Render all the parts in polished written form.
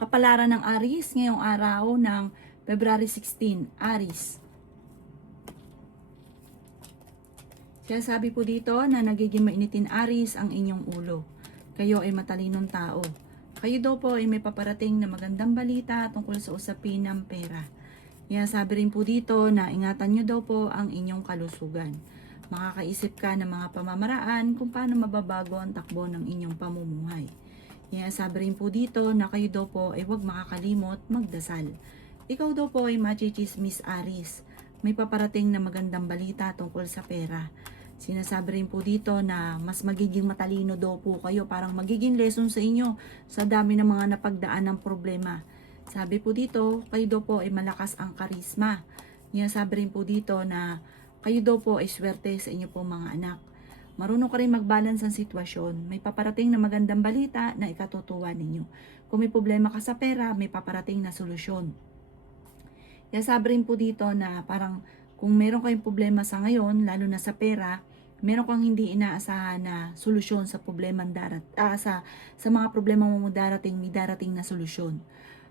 Kapalaran ng Aries ngayong araw ng February 16, Aries. Kaya sabi po dito na nagiging mainitin Aries ang inyong ulo. Kayo ay matalinong tao. Kayo daw po ay may paparating na magandang balita tungkol sa usapin ng pera. Kaya sabi rin po dito na ingatan nyo daw po ang inyong kalusugan. Makakaisip ka ng mga pamamaraan kung paano mababago ang takbo ng inyong pamumuhay. Kaya sabi rin po dito na kayo daw po ay huwag makakalimot magdasal. Ikaw daw po ay machichismis Aries. May paparating na magandang balita tungkol sa pera. Sinasabi rin po dito na mas magiging matalino daw po kayo, parang magiging lesson sa inyo sa dami ng mga napagdaan ng problema. Sabi po dito, kayo daw po ay malakas ang karisma. Kaya sabi rin po dito na kayo daw po ay swerte sa inyo po mga anak. Marunong ka rin mag-balance ang sitwasyon. May paparating na magandang balita na ikatutuwa ninyo. Kung may problema ka sa pera, may paparating na solusyon. Kaya sabi rin po dito na parang kung meron kayong problema sa ngayon, lalo na sa pera, meron kang hindi inaasahan na solusyon sa problema sa mga problema mo darating, may darating na solusyon.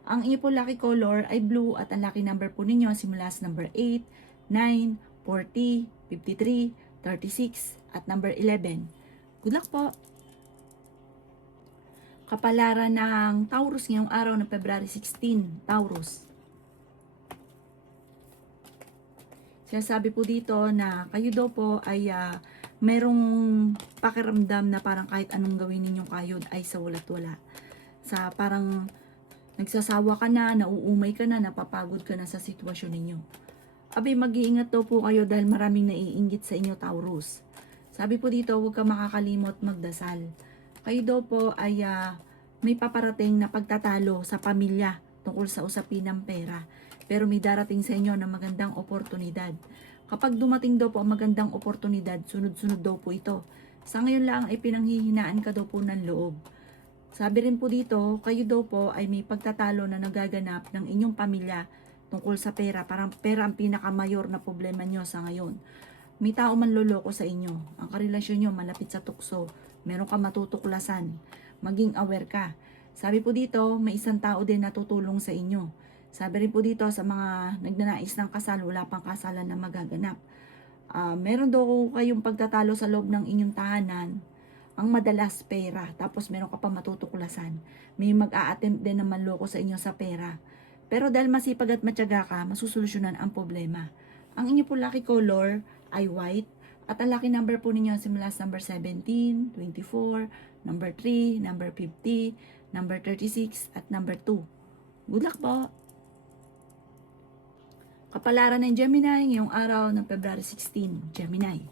Ang inyo po lucky color ay blue at ang lucky number po ninyo simula sa number 8, 9, 40, 53, 36 at number 11. Good luck po! Kapalaran ng Taurus ngayong araw ng February 16, Taurus. Sinasabi po dito na kayo daw po ay merong pakiramdam na parang kahit anong gawin ninyong kayod ay sa wala't wala. Sa parang nagsasawa ka na, nauumay ka na, napapagod ka na sa sitwasyon ninyo. Abay, mag-iingat daw po kayo dahil maraming naiinggit sa inyo, Taurus. Sabi po dito, huwag ka makakalimot magdasal. Kayo daw po ay may paparating na pagtatalo sa pamilya tungkol sa usapin ng pera. Pero may darating sa inyo na magandang oportunidad. Kapag dumating daw po ang magandang oportunidad, sunod-sunod daw po ito. Sa ngayon lang ay pinanghihinaan ka daw po ng loob. Sabi rin po dito, kayo daw po ay may pagtatalo na nagaganap ng inyong pamilya tungkol sa pera. Parang pera ang pinakamayor na problema nyo sa ngayon. May tao man loloko sa inyo. Ang karelasyon nyo malapit sa tukso. Meron ka matutuklasan. Maging aware ka. Sabi po dito, may isang tao din na tutulong sa inyo. Sabi rin po dito sa mga nagnanais ng kasal, wala pang kasalan na magaganap. Meron daw kayong pagtatalo sa loob ng inyong tahanan. Ang madalas pera. Tapos meron ka pa matutuklasan. May mag-a-attempt din na manloko sa inyo sa pera. Pero dahil masipag at matyaga ka, masusolusyonan ang problema. Ang inyo po lucky color ay white. At ang lucky number po ninyo simula sa number 17, 24, number 3, number 50, number 36, at number 2. Good luck po! Kapalaran ng Gemini ngayong araw ng February 16, Gemini.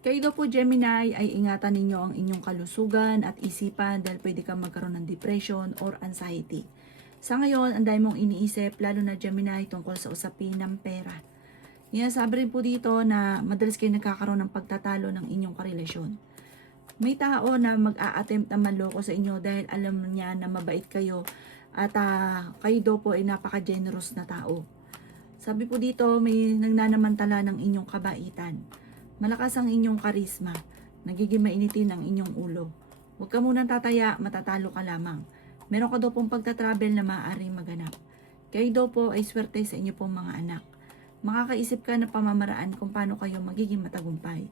Kayo daw po Gemini ay ingatan ninyo ang inyong kalusugan at isipan dahil pwede kang magkaroon ng depression or anxiety. Sa ngayon, ang dami mong iniisip, lalo na Gemini, tungkol sa usapin ng pera. Yan, sabi rin po dito na madalas kayo nagkakaroon ng pagtatalo ng inyong karelasyon. May tao na mag-a-attempt na manloko sa inyo dahil alam niya na mabait kayo at kayo daw po ay napaka-generous na tao. Sabi po dito, may nagnanamantala ng inyong kabaitan. Malakas ang inyong karisma. Nagiging mainitin ang inyong ulo. Huwag ka munang tataya, matatalo ka lamang. Meron ka daw pong pagta-travel na maaaring maganap. Kayo daw po ay swerte sa inyo pong mga anak. Makakaisip ka ng pamamaraan kung paano kayo magiging matagumpay.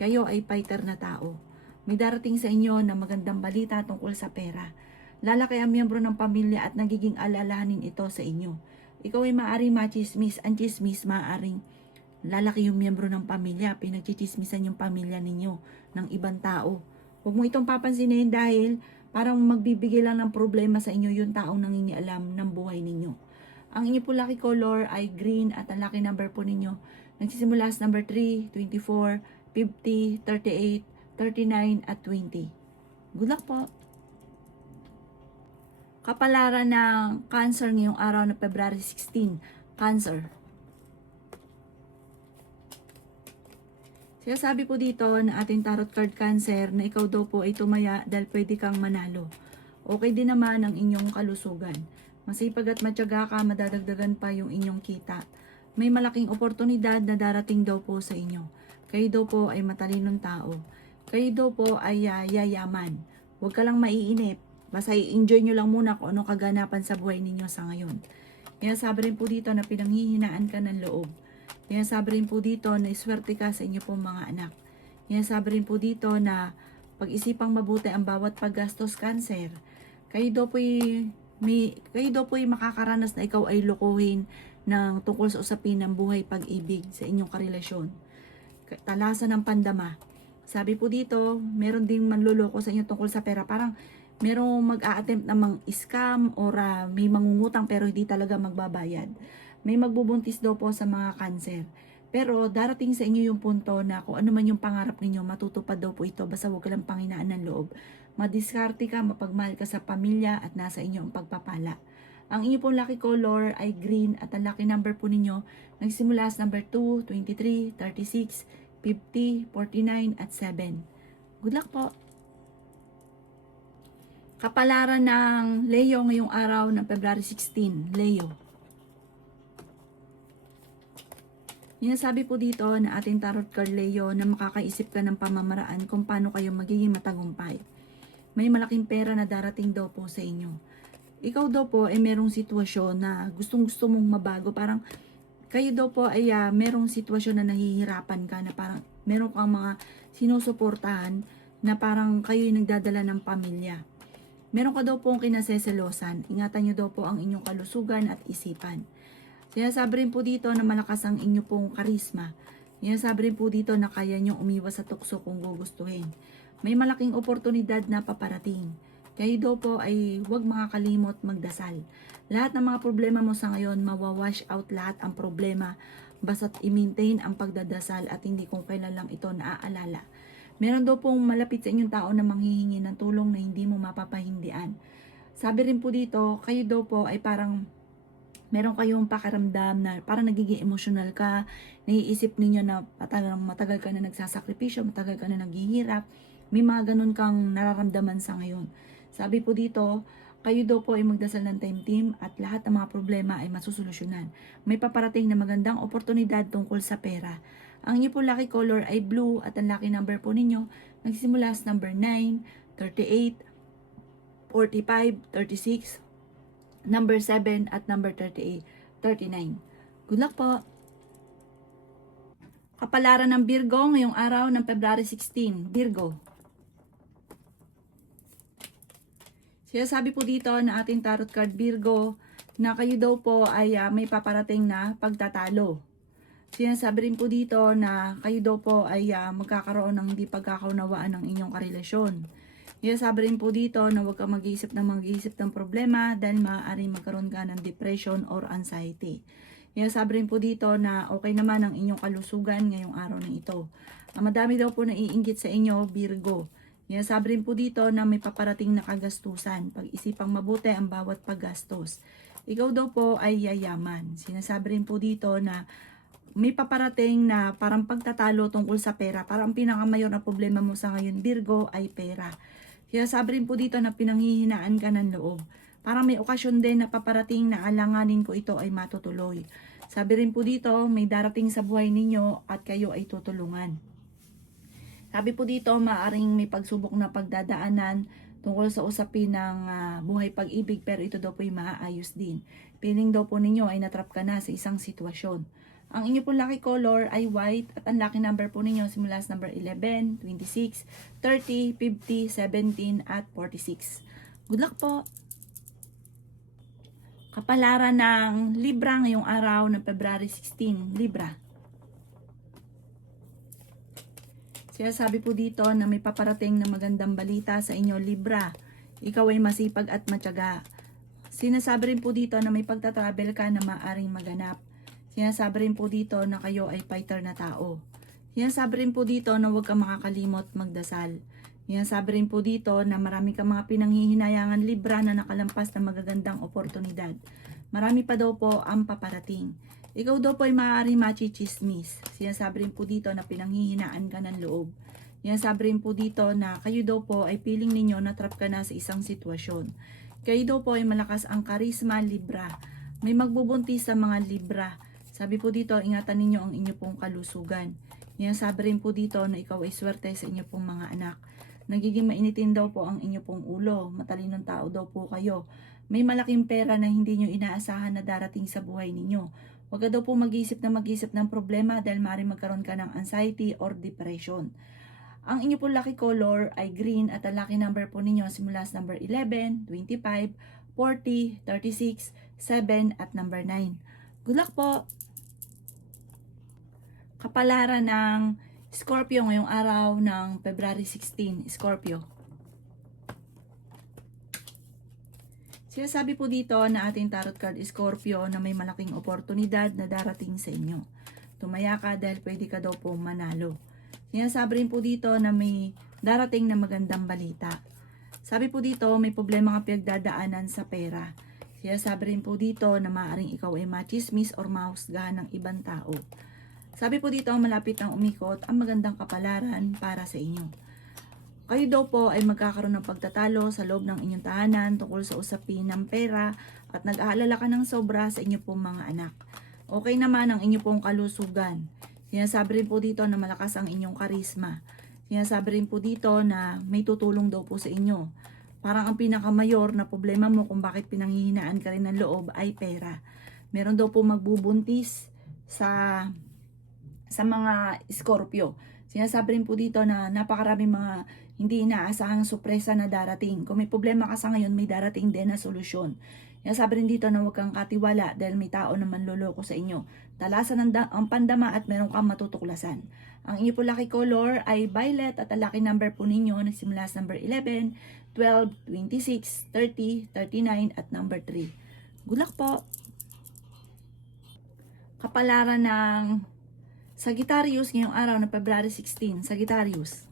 Kayo ay fighter na tao. May darating sa inyo na magandang balita tungkol sa pera. Lalaki ang miyembro ng pamilya at nagiging alalahanin ito sa inyo. Ikaw ay maaaring machismis, ang chismis maaaring lalaki yung miyembro ng pamilya, pinagchichismisan yung pamilya ninyo ng ibang tao. Huwag mo itong papansinin dahil parang magbibigay lang ng problema sa inyo yung taong nangingialam ng buhay ninyo. Ang inyo po lucky color ay green at ang lucky number po ninyo nagsisimula sa number 3, 24, 50, 38, 39 at 20. Good luck po! Kapalaran ng Cancer ngayong araw na February 16, Cancer. Sinasabi po dito na ating tarot card Cancer na ikaw daw po ay tumaya dahil pwede kang manalo. Okay din naman ang inyong kalusugan. Masipag at matyaga ka, madadagdagan pa yung inyong kita. May malaking oportunidad na darating daw po sa inyo. Kayo daw po ay matalinong tao. Kayo daw po ay yayaman. Huwag ka lang maiinip. Basta i-enjoy nyo lang muna kung anong kaganapan sa buhay ninyo sa ngayon. Kaya sabi rin po dito na pinanghihinaan ka ng loob. Kaya sabi rin po dito na iswerte ka sa inyo pong mga anak. Kaya sabi rin po dito na pag-isipang mabuti ang bawat paggastos, Cancer. Kayo daw po'y makakaranas na ikaw ay lokohin ng tungkol sa usapin ng buhay pag-ibig sa inyong karelasyon. Talasan ng pandama. Sabi po dito, meron ding manluloko sa inyo tungkol sa pera. Parang merong mag-a-attempt na mang-scam or may mangungutang pero hindi talaga magbabayad. May magbubuntis daw po sa mga Cancer. Pero darating sa inyo yung punto na kung ano man yung pangarap ninyo, matutupad daw po ito. Basta huwag ka lang panghinaan ng loob. Madiskarte ka, mapagmahal ka sa pamilya at nasa inyo ang pagpapala. Ang inyo pong lucky color ay green at ang lucky number po ninyo nagsimula sa number 2, 23, 36, 50, 49 at 7. Good luck po! Kapalaran ng Leo ngayong araw ng February 16, Leo. Sabi po dito na ating tarot card Leo na makakaisip ka ng pamamaraan kung paano kayo magiging matagumpay. May malaking pera na darating daw po sa inyo. Ikaw daw po ay merong sitwasyon na gustong-gusto mong mabago. Parang kayo daw po ay merong sitwasyon na nahihirapan ka, na parang meron kang mga sinusuportahan na parang kayo'y nagdadala ng pamilya. Meron ka daw pong kinaseselosan. Ingatan nyo daw po ang inyong kalusugan at isipan. Sinasabi rin po dito na malakas ang inyo pong karisma. Sinasabi rin po dito na kaya nyo umiwas sa tukso kung gugustuhin. May malaking oportunidad na paparating. Kayo daw po ay huwag makakalimot magdasal. Lahat ng mga problema mo sa ngayon, mawawash out lahat ang problema basta't i-maintain ang pagdadasal at hindi kung kailan lang ito naaalala. Meron daw pong malapit sa inyong tao na manghihingi ng tulong na hindi mo mapapahindian. Sabi rin po dito, kayo daw po ay parang meron kayong pakiramdam na parang nagiging emotional ka, naiisip ninyo na matagal ka na nagsasakripisyo, matagal ka na naghihirap, may mga ganun kang nararamdaman sa ngayon. Sabi po dito, kayo daw po ay magdasal ng time team at lahat ng mga problema ay masusolusyonan. May paparating na magandang oportunidad tungkol sa pera. Ang inyo po lucky color ay blue at ang lucky number po ninyo nagsimula sa number 9, 38, 45, 36, number 7 at number 38, 39. Good luck po! Kapalaran ng Virgo ngayong araw ng February 16, Virgo. Sinasabi po dito na ating tarot card Virgo na kayo daw po ay may paparating na pagtatalo. Sinasabi rin po dito na kayo daw po ay magkakaroon ng hindi pagkakaunawaan ng inyong karelasyon. Sabi rin po dito na huwag kang mag-iisip ng problema dahil maaaring magkaroon ka ng depression or anxiety. Sabi rin po dito na okay naman ang inyong kalusugan ngayong araw na ito. Madami daw po naiinggit sa inyo, Virgo. Sabi rin po dito na may paparating na kagastusan. Pag-isipang mabuti ang bawat paggastos. Ikaw daw po ay yayaman. Sinasabi rin po dito na may paparating na parang pagtatalo tungkol sa pera. Parang ang pinakamayor na problema mo sa ngayon, Virgo, ay pera. Sabi rin po dito na pinanghihinaan ka ng loob. Parang may okasyon din na paparating na alanganin ko ito ay matutuloy. Sabi rin po dito, may darating sa buhay ninyo at kayo ay tutulungan. Sabi po dito, maaring may pagsubok na pagdadaanan tungkol sa usapin ng buhay pag-ibig pero ito daw po ay maaayos din. Piling daw po ninyo ay natrap ka na sa isang sitwasyon. Ang inyo pong lucky color ay white at ang lucky number po ninyo simula sa number 11, 26, 30, 50, 17 at 46. Good luck po! Kapalaran ng Libra ngayong araw ng February 16, Libra. Sinasabi po dito na may paparating na magandang balita sa inyo, Libra. Ikaw ay masipag at matyaga. Sinasabi rin po dito na may pagtatravel ka na maaring maganap. Sinasabi rin po dito na kayo ay fighter na tao. Sinasabi rin po dito na huwag kang makakalimot magdasal. Sinasabi rin po dito na marami kang mga pinanghihinayangan Libra na nakalampas na magagandang oportunidad. Marami pa daw po ang paparating. Ikaw daw po ay maaaring machichismis. Sinasabi rin po dito na pinanghihinaan ka ng loob. Sinasabi rin po dito na kayo daw po ay feeling ninyo na trap ka na sa isang sitwasyon. Kayo daw po ay malakas ang karisma, Libra. May magbubuntis sa mga Libra. Sabi po dito, ingatan ninyo ang inyo pong kalusugan. Sabi rin po dito na ikaw ay swerte sa inyo pong mga anak. Nagiging mainitin daw po ang inyo pong ulo. Matalinong tao daw po kayo. May malaking pera na hindi nyo inaasahan na darating sa buhay ninyo. Huwag ka daw po mag-isip ng problema dahil maaaring magkaroon ka ng anxiety or depression. Ang inyo po lucky color ay green at ang lucky number po ninyo simula sa number 11, 25, 40, 36, 7 at number 9. Good luck po! Kapalaran ng Scorpio ngayong araw ng February 16, Scorpio. Sinasabi po dito na ating tarot card Scorpio na may malaking oportunidad na darating sa inyo. Tumaya ka dahil pwede ka daw po manalo. Sinasabi rin po dito na may darating na magandang balita. Sabi po dito may problema ka pinagdadaanan sa pera. Sinasabi rin po dito na maaaring ikaw ay machismis or mahusgahan ng ibang tao. Sabi po dito malapit ang umikot ang magandang kapalaran para sa inyo. Kayo daw po ay magkakaroon ng pagtatalo sa loob ng inyong tahanan tungkol sa usapin ng pera at nag-aalala ka ng sobra sa inyo pong mga anak. Okay naman ang inyo pong kalusugan. Sinasabi rin po dito na malakas ang inyong karisma. Sinasabi rin po dito na may tutulong daw po sa inyo. Parang ang pinakamayor na problema mo kung bakit pinanghihinaan ka rin ng loob ay pera. Meron daw po magbubuntis sa mga Scorpio. Sinasabi rin po dito na napakaraming mga hindi inaasahang sorpresa na darating. Kung may problema ka sa ngayon, may darating din na solusyon. Sinasabi rin dito na huwag kang katiwala dahil may tao na manloloko sa inyo. Talasan ang pandama at meron kang matutuklasan. Ang inyo po lucky color ay violet at ang lucky number po ninyo nagsimula sa number 11, 12, 26, 30, 39 at number 3. Good luck po! Kapalaran ng Sagittarius ngayong araw na February 16. Sagittarius.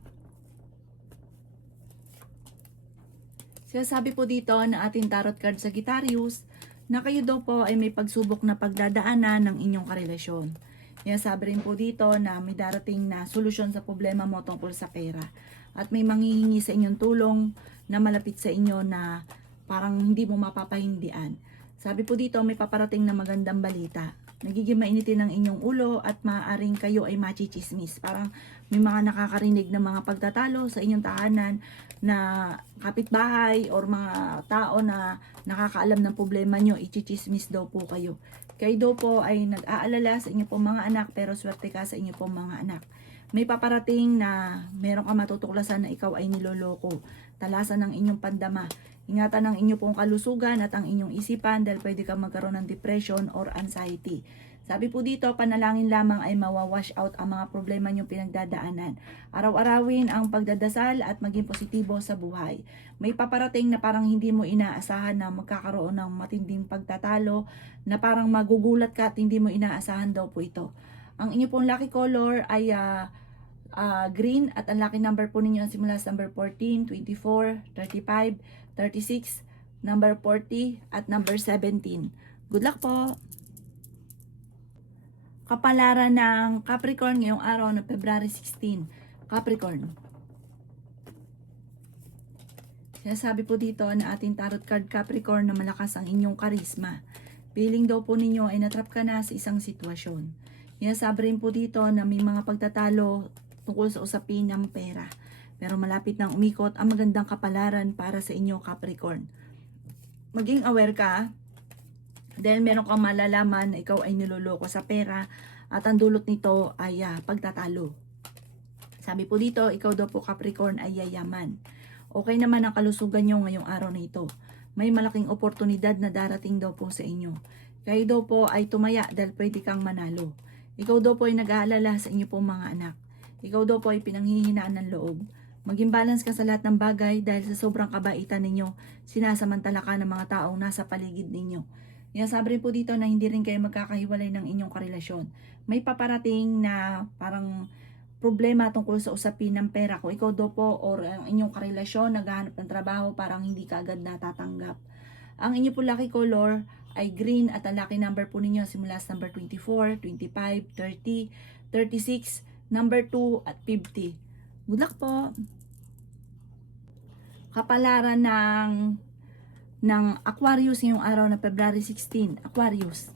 Sinasabi po dito na ating tarot card Sagittarius na kayo daw po ay may pagsubok na pagdadaanan ng inyong karelasyon. Sinasabi rin po dito na may darating na solusyon sa problema mo tungkol sa pera. At may manghihingi sa inyong tulong na malapit sa inyo na parang hindi mo mapapahindian. Sabi po dito may paparating na magandang balita. Nagiging mainitin ang inyong ulo at maaaring kayo ay machichismis. Parang may mga nakakarinig na mga pagtatalo sa inyong tahanan na kapitbahay or mga tao na nakakaalam ng problema nyo, ichichismis daw po kayo. Kayo daw po ay nag-aalala sa inyo pong mga anak pero swerte ka sa inyo pong mga anak. May paparating na meron ka matutuklasan na ikaw ay niloloko. Talasan ng inyong pandama. Ingatan ang inyong pong kalusugan at ang inyong isipan dahil pwede kang magkaroon ng depression or anxiety. Sabi po dito, panalangin lamang ay mawawash out ang mga problema niyong pinagdadaanan. Araw-arawin ang pagdadasal at maging positibo sa buhay. May paparating na parang hindi mo inaasahan na magkakaroon ng matinding pagtatalo na parang magugulat ka at hindi mo inaasahan daw po ito. Ang inyong pong lucky color ay green at ang lucky number po ninyo simula sa number 14, 24, 35, 36, number 40 at number 17. Good luck po! Kapalaran ng Capricorn ngayong araw na February 16. Capricorn. Sinasabi po dito na ating tarot card Capricorn na malakas ang inyong karisma. Feeling daw po ninyo ay natrap ka na sa isang sitwasyon. Sinasabi rin po dito na may mga pagtatalo tungkol sa usapin ng pera. Pero malapit nang umikot ang magandang kapalaran para sa inyo Capricorn. Maging aware ka dahil meron kang malalaman na ikaw ay niloloko sa pera at ang dulot nito ay pagtatalo. Sabi po dito, ikaw daw po Capricorn ay yayaman. Okay naman ang kalusugan nyo ngayong araw na ito. May malaking oportunidad na darating daw po sa inyo. Kayo daw po ay tumaya dahil pwede kang manalo. Ikaw daw po ay nag-aalala sa inyo pong mga anak. Ikaw daw po ay pinanghihinaan ng loob. Maging balance ka sa lahat ng bagay dahil sa sobrang kabaitan ninyo, sinasamantala ka ng mga taong nasa paligid ninyo. Sabi rin po dito na hindi rin kayo magkakahiwalay ng inyong karelasyon. May paparating na parang problema tungkol sa usapin ng pera. Kung ikaw daw po or ang inyong karelasyon naghahanap ng trabaho, parang hindi ka agad natatanggap. Ang inyong po lucky color ay green at ang lucky number po ninyo simula sa number 24, 25, 30, 36, number 2 at 50. Good luck po! Kapalaran ng Aquarius ngayong araw na February 16. Aquarius.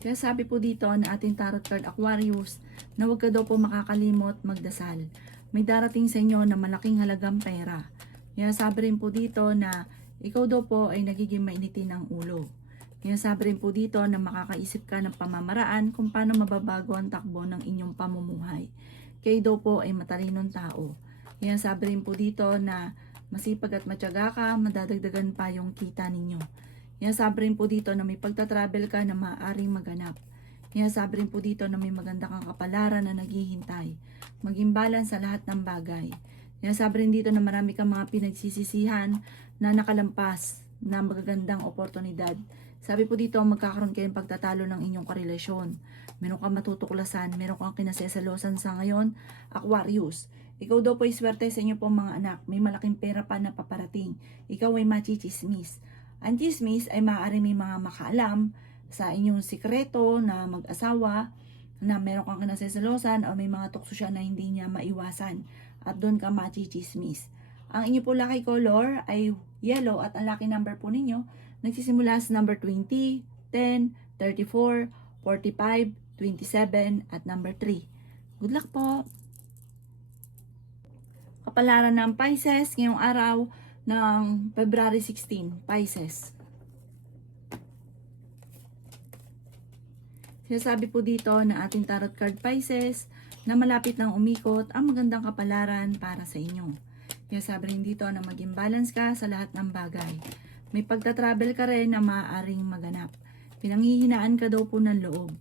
Kaya sabi po dito na ating tarot card Aquarius na huwag ka daw po makakalimot magdasal. May darating sa inyo na malaking halagang pera. Kaya sabi rin po dito na ikaw daw po ay nagiging mainitin ng ulo. Kaya sabi rin po dito na makakaisip ka ng pamamaraan kung paano mababago ang takbo ng inyong pamumuhay. Kayo daw po ay matalinong tao. Kaya sabi rin po dito na masipag at matyaga ka, madadagdagan pa yung kita ninyo. Kaya sabi rin po dito na may pagta-travel ka na maaaring maganap. Kaya sabi rin po dito na may maganda kang kapalaran na naghihintay. Maging balance sa lahat ng bagay. Kaya sabi rin dito na marami kang mga pinagsisisihan na nakalampas na magagandang oportunidad. Sabi po dito, magkakaroon kayong pagtatalo ng inyong karelasyon. Meron kang matutuklasan, meron kang kinasesalosan sa ngayon, Aquarius. Ikaw daw po ay swerte sa inyo pong mga anak. May malaking pera pa na paparating. Ikaw ay machichismis. Ang chismis ay maaari may mga makaalam sa inyong sikreto na mag-asawa, na meron kang kinasesalosan o may mga tukso siya na hindi niya maiwasan. At doon ka machichismis. Ang inyo po lucky color ay yellow at ang lucky number po ninyo nagsisimula sa number 20, 10, 34, 45, 27 at number 3. Good luck po! Kapalaran ng Pisces ngayong araw ng February 16, Pisces. Sinasabi po dito na ating tarot card Pisces na malapit nang umikot ang magandang kapalaran para sa inyo. Kaya sabi rin dito na maging balance ka sa lahat ng bagay. May pagta-travel ka rin na maaaring maganap. Pinanghihinaan ka daw po ng loob.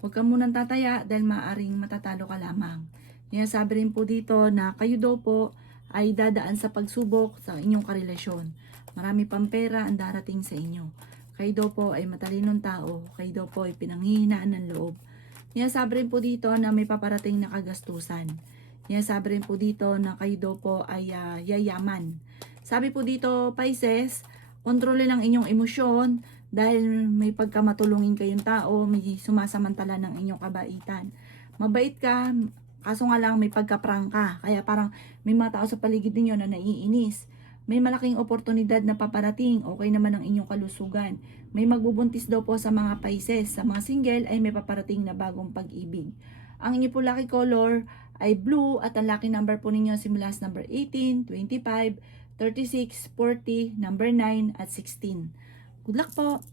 Huwag ka munang tataya dahil maaaring matatalo ka lamang. Kaya sabi rin po dito na kayo daw po ay dadaan sa pagsubok sa inyong karelasyon. Marami pang pera ang darating sa inyo. Kayo daw po ay matalinong tao. Kayo daw po ay pinanghihinaan ng loob. Kaya sabi rin po dito na may paparating na kagastusan. Kaya sabi rin po dito na kayo daw po ay yayaman. Sabi po dito, Pisces, kontrolin ang inyong emosyon dahil may pagkamatulungin kayong tao, may sumasamantala ng inyong kabaitan. Mabait ka, kaso nga lang may pagkaprangka. Kaya parang may mga tao sa paligid ninyo na naiinis. May malaking oportunidad na paparating, okay naman ang inyong kalusugan. May magbubuntis daw po sa mga Pisces. Sa mga single ay may paparating na bagong pag-ibig. Ang inyo po lucky color ay blue at ang lucky number po ninyo simula sa number 18, 25, 36, 40, number 9 at 16. Good luck po!